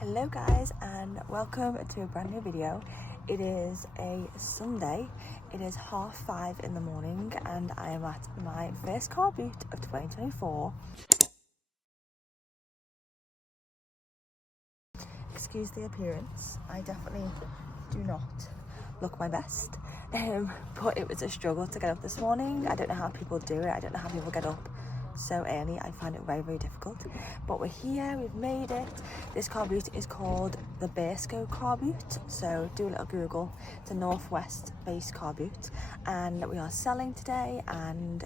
Hello guys, and welcome to a brand new video. It is a Sunday. It is 5:30 in the morning and I am at my first car boot of 2024. Excuse the appearance, I definitely do not look my best, but it was a struggle to get up this morning. I don't know how people do it. I don't know how people get up so early. I find it very difficult, but we're here, we've made it. This car boot is called the Bersco car boot, so do a little Google. It's a northwest based car boot and we are selling today and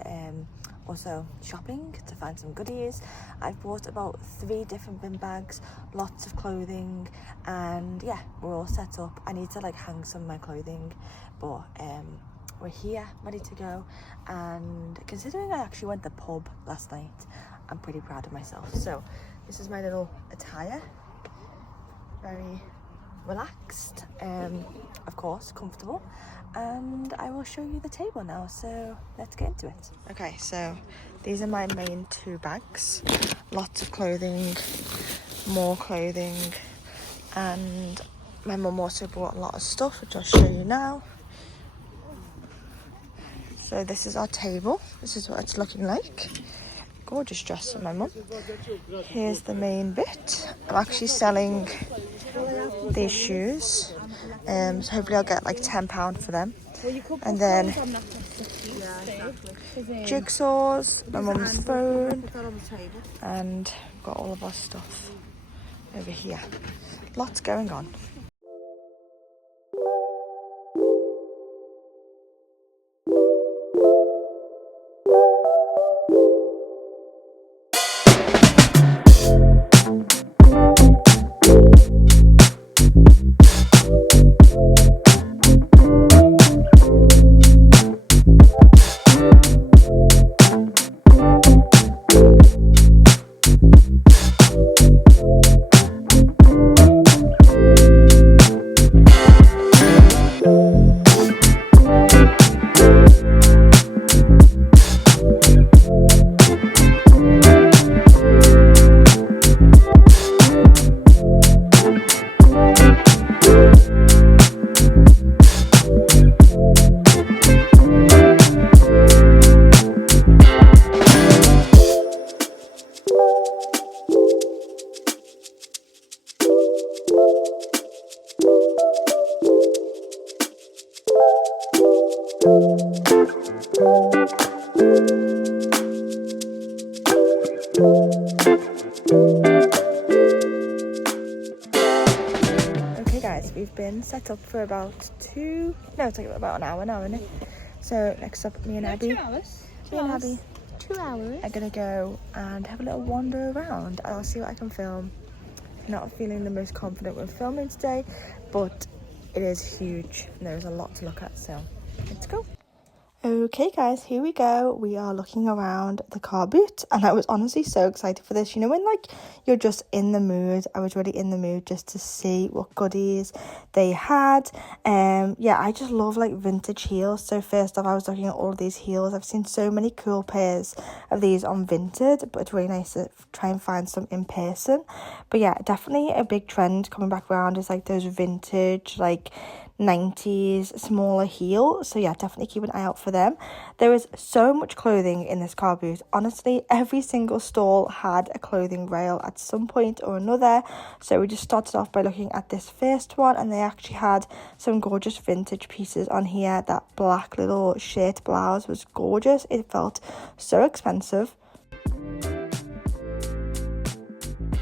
also shopping to find some goodies. I've bought about 3 different bin bags, lots of clothing, and yeah, we're all set up. I need to like hang some of my clothing, but we're here ready to go. And considering I actually went to the pub last night, I'm pretty proud of myself. So this is my little attire, very relaxed, of course comfortable, and I will show you the table now, so let's get into it. Okay, so these are my main 2 bags, lots of clothing, more clothing, and my mum also bought a lot of stuff which I'll show you now. So this is our table. This is what it's looking like. Gorgeous dress from my mum. Here's the main bit. I'm actually selling these shoes. So hopefully I'll get like £10 for them. And then jigsaws, my mum's phone, and got all of our stuff over here. Lots going on. Okay guys, we've been set up for about it's like about an hour now, isn't it? So next up, me and Abby. 2 hours. Me and Abby 2 hours. are gonna go and have a little wander around. I'll see what I can film. Not feeling the most confident with filming today, but it is huge and there's a lot to look at, so let's go. Okay guys, here we go. We are looking around the car boot and I was honestly so excited for this. You know when like you're just in the mood? I was really in the mood just to see what goodies they had. Yeah, I just love like vintage heels. So first off, I was looking at all of these heels. I've seen so many cool pairs of these on Vinted, but it's really nice to try and find some in person. But yeah, definitely a big trend coming back around is like those vintage like 90s smaller heel. So yeah, definitely keep an eye out for them. There is so much clothing in this car boot. Honestly, every single stall had a clothing rail at some point or another. So we just started off by looking at this first one, and they actually had some gorgeous vintage pieces on here. That black little shirt blouse was gorgeous. It felt so expensive.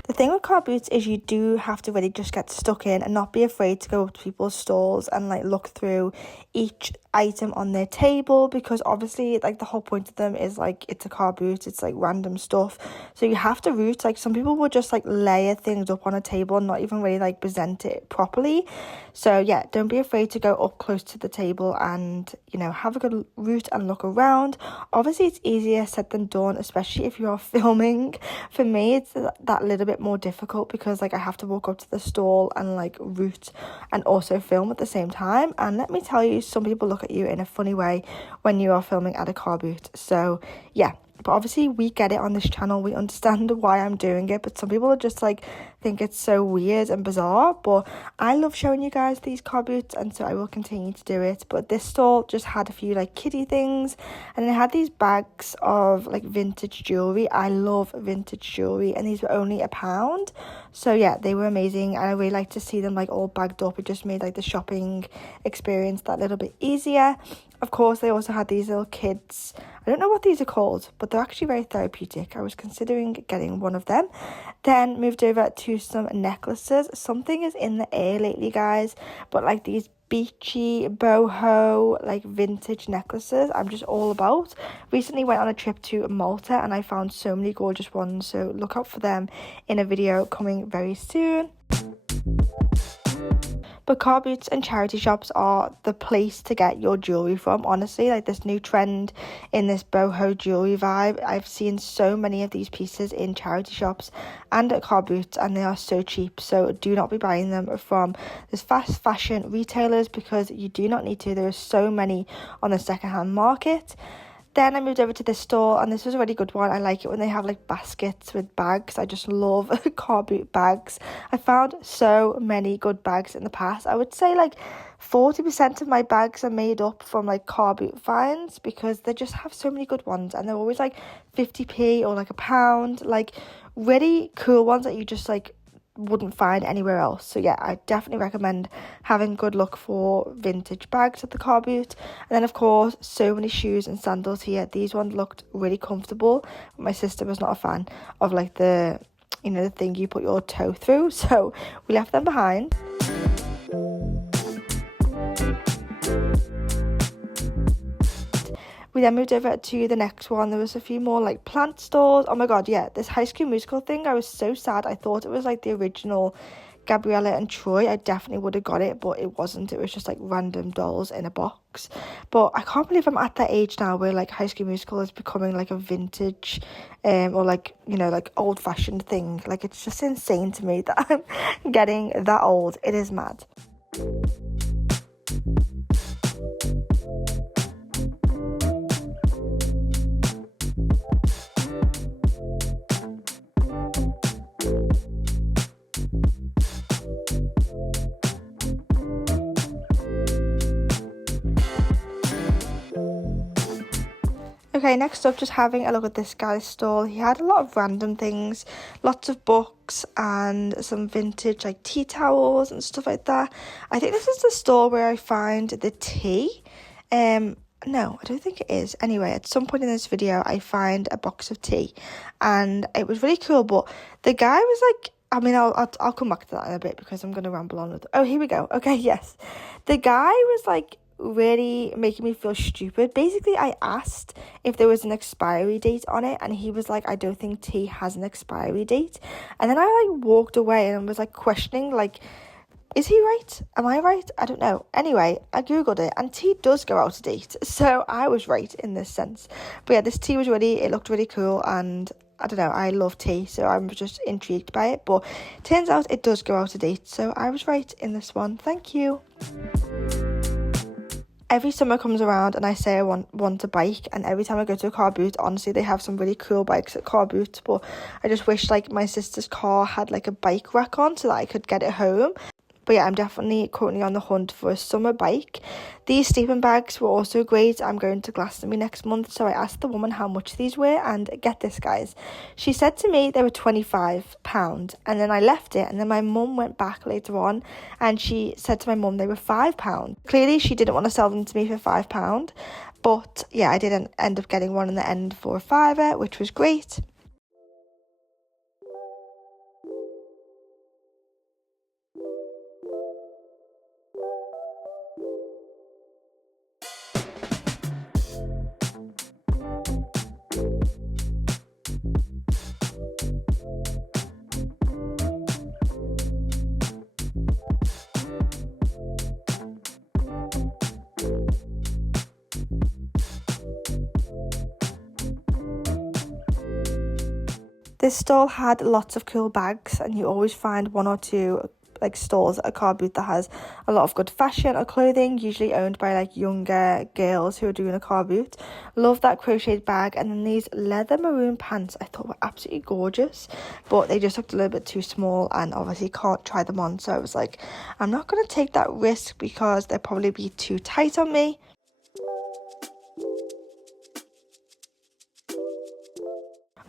The thing with car boots is you do have to really just get stuck in and not be afraid to go up to people's stalls and like look through each item on their table, because obviously like the whole point of them is like it's a car boot, it's like random stuff, so you have to root. Like some people will just like layer things up on a table and not even really like present it properly. So yeah, don't be afraid to go up close to the table and, you know, have a good root and look around. Obviously it's easier said than done, especially if you're filming. For me it's that little bit more difficult because like I have to walk up to the stall and like root and also film at the same time. And let me tell you, some people look at you in a funny way when you are filming at a car boot. So yeah, But obviously we get it on this channel, we understand why I'm doing it, but some people are just like think it's so weird and bizarre. But I love showing you guys these car boots, and so I will continue to do it. But this stall just had a few like kiddie things, and it had these bags of like vintage jewelry. I love vintage jewelry, and these were only £1. So yeah, they were amazing, and I really like to see them like all bagged up. It just made like the shopping experience that little bit easier. Of course, they also had these little kids. I don't know what these are called, but they're actually very therapeutic. I was considering getting one of them. Then moved over to some necklaces. Something is in the air lately, guys, but like these beachy, boho, like vintage necklaces, I'm just all about. Recently went on a trip to Malta, and I found so many gorgeous ones, so look out for them in a video coming very soon. But car boots and charity shops are the place to get your jewellery from, honestly. Like this new trend in this boho jewellery vibe, I've seen so many of these pieces in charity shops and at car boots, and they are so cheap. So do not be buying them from these fast fashion retailers, because you do not need to. There are so many on the secondhand market. Then I moved over to this store, and this was a really good one. I like it when they have like baskets with bags. I just love car boot bags. I found so many good bags in the past. I would say like 40% of my bags are made up from like car boot finds, because they just have so many good ones, and they're always like 50p or like £1, like really cool ones that you just like wouldn't find anywhere else. So yeah, I definitely recommend having good luck for vintage bags at the car boot. And then of course, so many shoes and sandals here. These ones looked really comfortable, but my sister was not a fan of like the, you know, the thing you put your toe through, so we left them behind. We then moved over to the next one. There was a few more like plant stores. Oh my god, yeah, this High School Musical thing, I was so sad. I thought it was like the original Gabriella and Troy. I definitely would have got it, but it wasn't. It was just like random dolls in a box. But I can't believe I'm at that age now where like High School Musical is becoming like a vintage or like, you know, like old fashioned thing. Like it's just insane to me that I'm getting that old. It is mad. Okay, next up, just having a look at this guy's stall. He had a lot of random things, lots of books and some vintage like tea towels and stuff like that. I think this is the store where I find the tea. No, I don't think it is. Anyway, at some point in this video, I find a box of tea, and it was really cool. But the guy was like, I mean, I'll come back to that in a bit because I'm going to ramble on with. Oh, here we go. Okay, yes, the guy was like really making me feel stupid. Basically, I asked if there was an expiry date on it, and he was like, I don't think tea has an expiry date. And then I like walked away and was like questioning, like, is he right? Am I right? I don't know. Anyway, I googled it, and tea does go out of date, so I was right in this sense. But yeah, this tea was it looked really cool, and I don't know, I love tea, so I'm just intrigued by it. But turns out it does go out of date, so I was right in this one. Thank you. Every summer comes around and I say I want a bike, and every time I go to a car boot, honestly, they have some really cool bikes at car boots, but I just wish like my sister's car had like a bike rack on so that I could get it home. But yeah, I'm definitely currently on the hunt for a summer bike. These sleeping bags were also great. I'm going to Glastonbury next month, so I asked the woman how much these were, and get this, guys. She said to me they were £25, and then I left it, and then my mum went back later on, and she said to my mum they were £5. Clearly, she didn't want to sell them to me for £5, but yeah, I did end up getting one in the end for £5, which was great. This stall had lots of cool bags, and you always find one or two like stores at a car boot that has a lot of good fashion or clothing, usually owned by like younger girls who are doing a car boot. Love that crocheted bag. And then these leather maroon pants I thought were absolutely gorgeous, but they just looked a little bit too small and obviously can't try them on, so I was like, I'm not going to take that risk because they'll probably be too tight on me.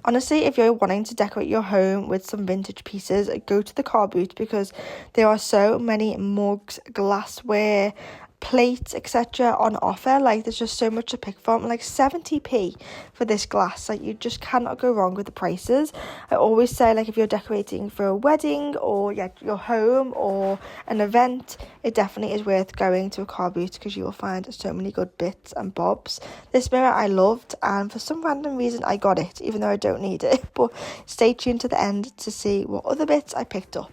Honestly, if you're wanting to decorate your home with some vintage pieces, go to the car boot because there are so many mugs, glassware, plates, etc. on offer. Like, there's just so much to pick from. Like 70p for this glass. Like, you just cannot go wrong with the prices. I always say, like, if you're decorating for a wedding or your home or an event, it definitely is worth going to a car boot because you will find so many good bits and bobs. This mirror I loved, and for some random reason I got it, even though I don't need it. But stay tuned to the end to see what other bits I picked up.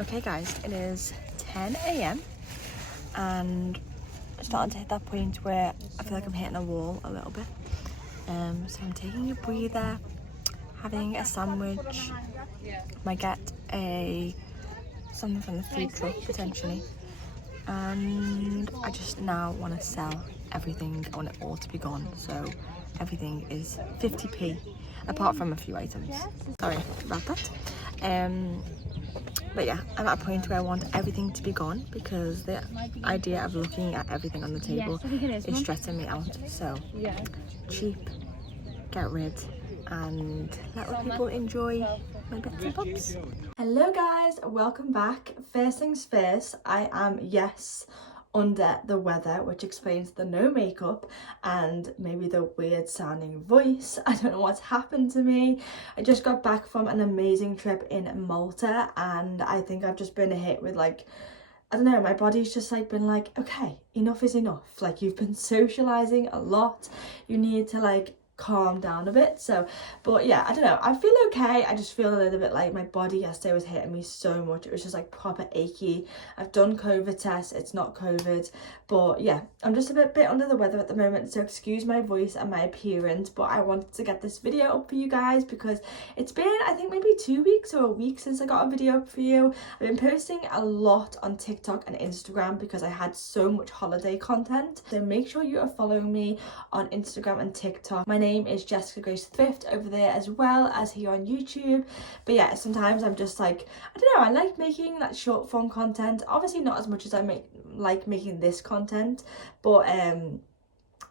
Okay guys, it is 10 a.m. and I'm starting to hit that point where I feel like I'm hitting a wall a little bit. So I'm taking a breather, having a sandwich, might get something from the food truck potentially, and I just now want to sell everything. I want it all to be gone, so everything is 50p apart from a few items. Sorry about that. But yeah, I'm at a point where I want everything to be gone because the idea of looking at everything on the table is stressing me out. So cheap, get rid, and let other people enjoy my bits and bobs. Hello guys, welcome back. First things first, I am under the weather, which explains the no makeup and maybe the weird sounding voice. I don't know what's happened to me. I just got back from an amazing trip in Malta, and I think I've just been hit with like, I don't know, my body's just like been like, okay, enough is enough. Like, you've been socializing a lot, you need to like calm down a bit. So, but yeah, I don't know, I feel okay. I just feel a little bit like my body yesterday was hitting me so much. It was just like proper achy. I've done COVID tests, it's not COVID, but yeah, I'm just a bit under the weather at the moment, so excuse my voice and my appearance. But I wanted to get this video up for you guys because it's been, I think, maybe 2 weeks or a week since I got a video up for you. I've been posting a lot on TikTok and Instagram because I had so much holiday content, so make sure you are following me on Instagram and TikTok. My name is Jessica Grace Thrift over there as well as here on YouTube. But yeah, sometimes I'm just like, I don't know, I like making that short form content. Obviously not as much as I like making this content, but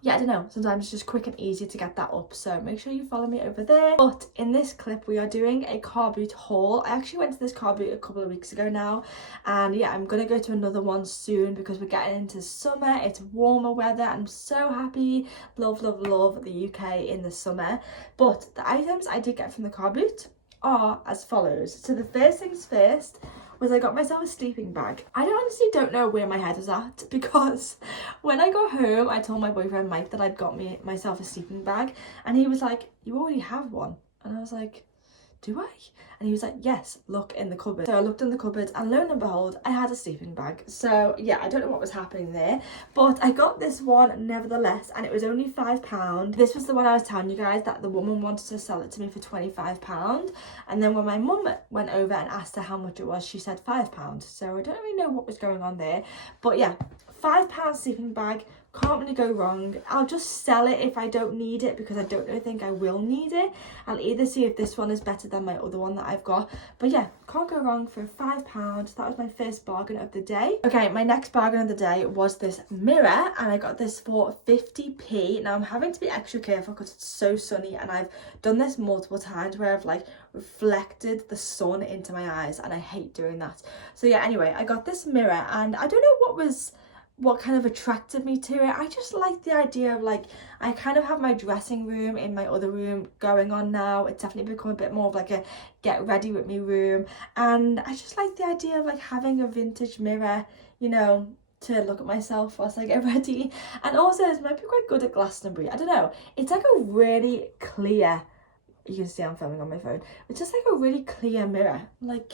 yeah, I don't know, sometimes it's just quick and easy to get that up, so make sure you follow me over there. But in this clip we are doing a car boot haul. I actually went to this car boot a couple of weeks ago now, and yeah, I'm gonna go to another one soon because we're getting into summer. It's warmer weather. I'm so happy. Love the UK in the summer. But the items I did get from the car boot are as follows. So the first things first was I got myself a sleeping bag. I honestly don't know where my head was at, because when I got home I told my boyfriend Mike that I'd got myself a sleeping bag, and he was like, you already have one. And I was like, do I? And he was like, yes, look in the cupboard. So I looked in the cupboard and lo and behold, I had a sleeping bag. So yeah, I don't know what was happening there, but I got this one nevertheless, and it was only £5. This was the one I was telling you guys that the woman wanted to sell it to me for £25. And then when my mum went over and asked her how much it was, she said £5. So I don't really know what was going on there, but yeah, £5 sleeping bag. Can't really go wrong. I'll just sell it if I don't need it because I don't really think I will need it. I'll either see if this one is better than my other one that I've got. But yeah, can't go wrong for £5. That was my first bargain of the day. Okay, my next bargain of the day was this mirror, and I got this for 50p. Now I'm having to be extra careful because it's so sunny, and I've done this multiple times where I've like reflected the sun into my eyes, and I hate doing that. So yeah, anyway, I got this mirror, and I don't know what kind of attracted me to it. I just like the idea of like, I kind of have my dressing room in my other room going on now. It's definitely become a bit more of like a get ready with me room, and I just like the idea of like having a vintage mirror, you know, to look at myself whilst I get ready. And also it might be quite good at Glastonbury, I don't know, it's like a really clear, you can see I'm filming on my phone, it's just like a really clear mirror. Like,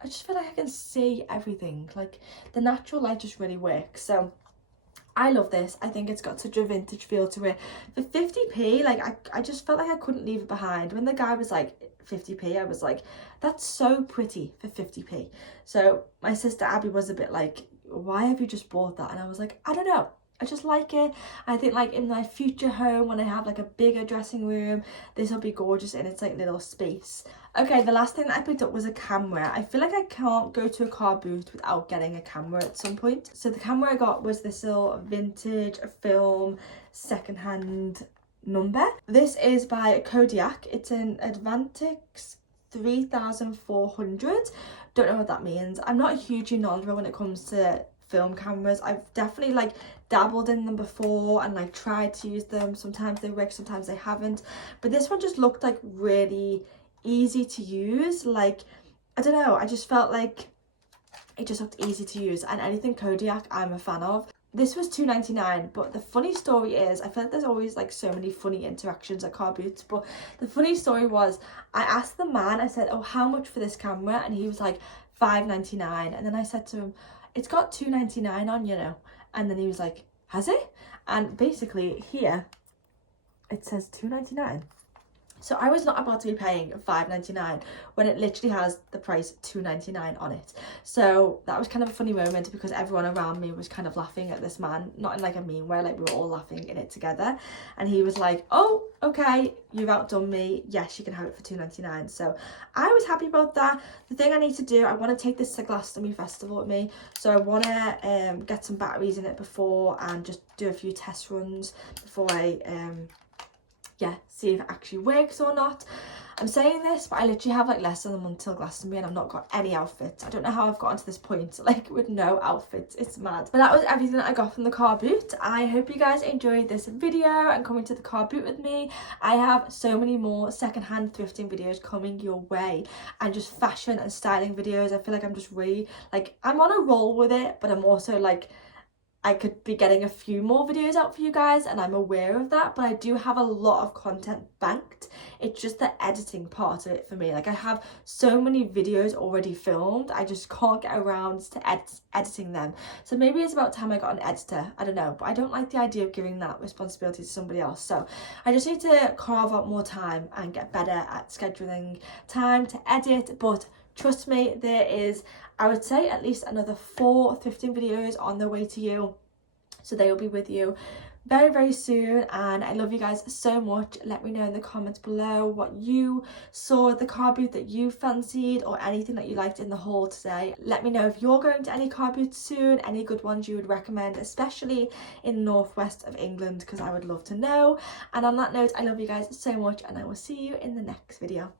I just feel like I can see everything. Like, the natural light just really works. So I love this. I think it's got such a vintage feel to it. For 50p, like, I just felt like I couldn't leave it behind. When the guy was like 50p, I was like, that's so pretty for 50p. So my sister Abby was a bit like, why have you just bought that? And I was like, I don't know, I just like it. I think like in my future home, when I have like a bigger dressing room, this will be gorgeous in its like little space. Okay, the last thing that I picked up was a camera. I feel like I can't go to a car boot without getting a camera at some point. So the camera I got was this little vintage film secondhand number. This is by Kodiak. It's an Advantix 3400. Don't know what that means. I'm not hugely knowledgeable when it comes to film cameras. I've definitely like dabbled in them before and like tried to use them. Sometimes they work, sometimes they haven't, but this one just looked like really easy to use. Like, I don't know, I just felt like it just looked easy to use, and anything Kodiak I'm a fan of. This was $2.99, but the funny story is, I feel like there's always like so many funny interactions at car boots, but the funny story was, I asked the man, I said, oh, how much for this camera? And he was like $5.99, and then I said to him, it's got $2.99 on, you know. And then he was like, has it? And basically here it says $2.99. So I was not about to be paying $5.99 when it literally has the price $2.99 on it. So that was kind of a funny moment, because everyone around me was kind of laughing at this man, not in like a mean way, like we were all laughing in it together. And he was like, oh, okay, you've outdone me. Yes, you can have it for $2.99. So I was happy about that. The thing I need to do, I want to take this to Glastonbury Festival with me. So I want to get some batteries in it before and just do a few test runs before I yeah, see if it actually works or not. I'm saying this, but I literally have like less than a month till Glastonbury and I've not got any outfits. I don't know how I've gotten to this point, like with no outfits. It's mad. But that was everything that I got from the car boot. I hope you guys enjoyed this video and coming to the car boot with me. I have so many more secondhand thrifting videos coming your way, and just fashion and styling videos. I feel like I'm just really like, I'm on a roll with it, but I'm also like, I could be getting a few more videos out for you guys, and I'm aware of that, but I do have a lot of content banked. It's just the editing part of it for me. Like, I have so many videos already filmed, I just can't get around to editing them. So maybe it's about time I got an editor, I don't know, but I don't like the idea of giving that responsibility to somebody else. So I just need to carve out more time and get better at scheduling time to edit. But trust me, there is, I would say, at least another 4 thrifting videos on their way to you. So they will be with you very, very soon. And I love you guys so much. Let me know in the comments below what you saw at the car boot that you fancied, or anything that you liked in the haul today. Let me know if you're going to any car boots soon, any good ones you would recommend, especially in the northwest of England, because I would love to know. And on that note, I love you guys so much, and I will see you in the next video.